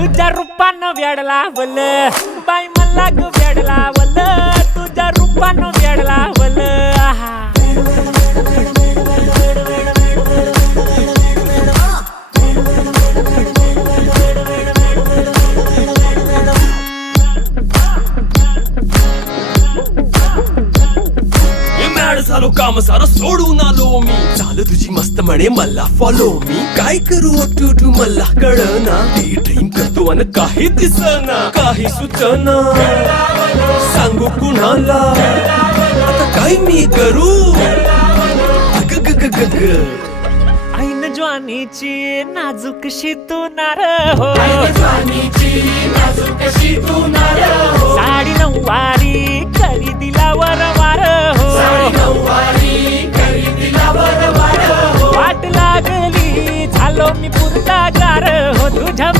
तुझ्या रूपानं वेडला वल बाई मला ग वेडला वल तुझ्या रूपानं वेडला वल आहा झालो काम सारा सोडून आलो मी झालं तुझी मस्त म्हणे मला फॉलो मी काय करू टू मला कळना ती ड्रीम करतो आणि काही दिसना काही सुचना सांगू कुणाला आता काय मी करू अग ग ग ग ग ऐन ज्वानीची नाजूकशी तू नार हो साडी नऊवारी करी दिला वरवार हो वाट लागली झालो मी पुरता गार हो तुझ्या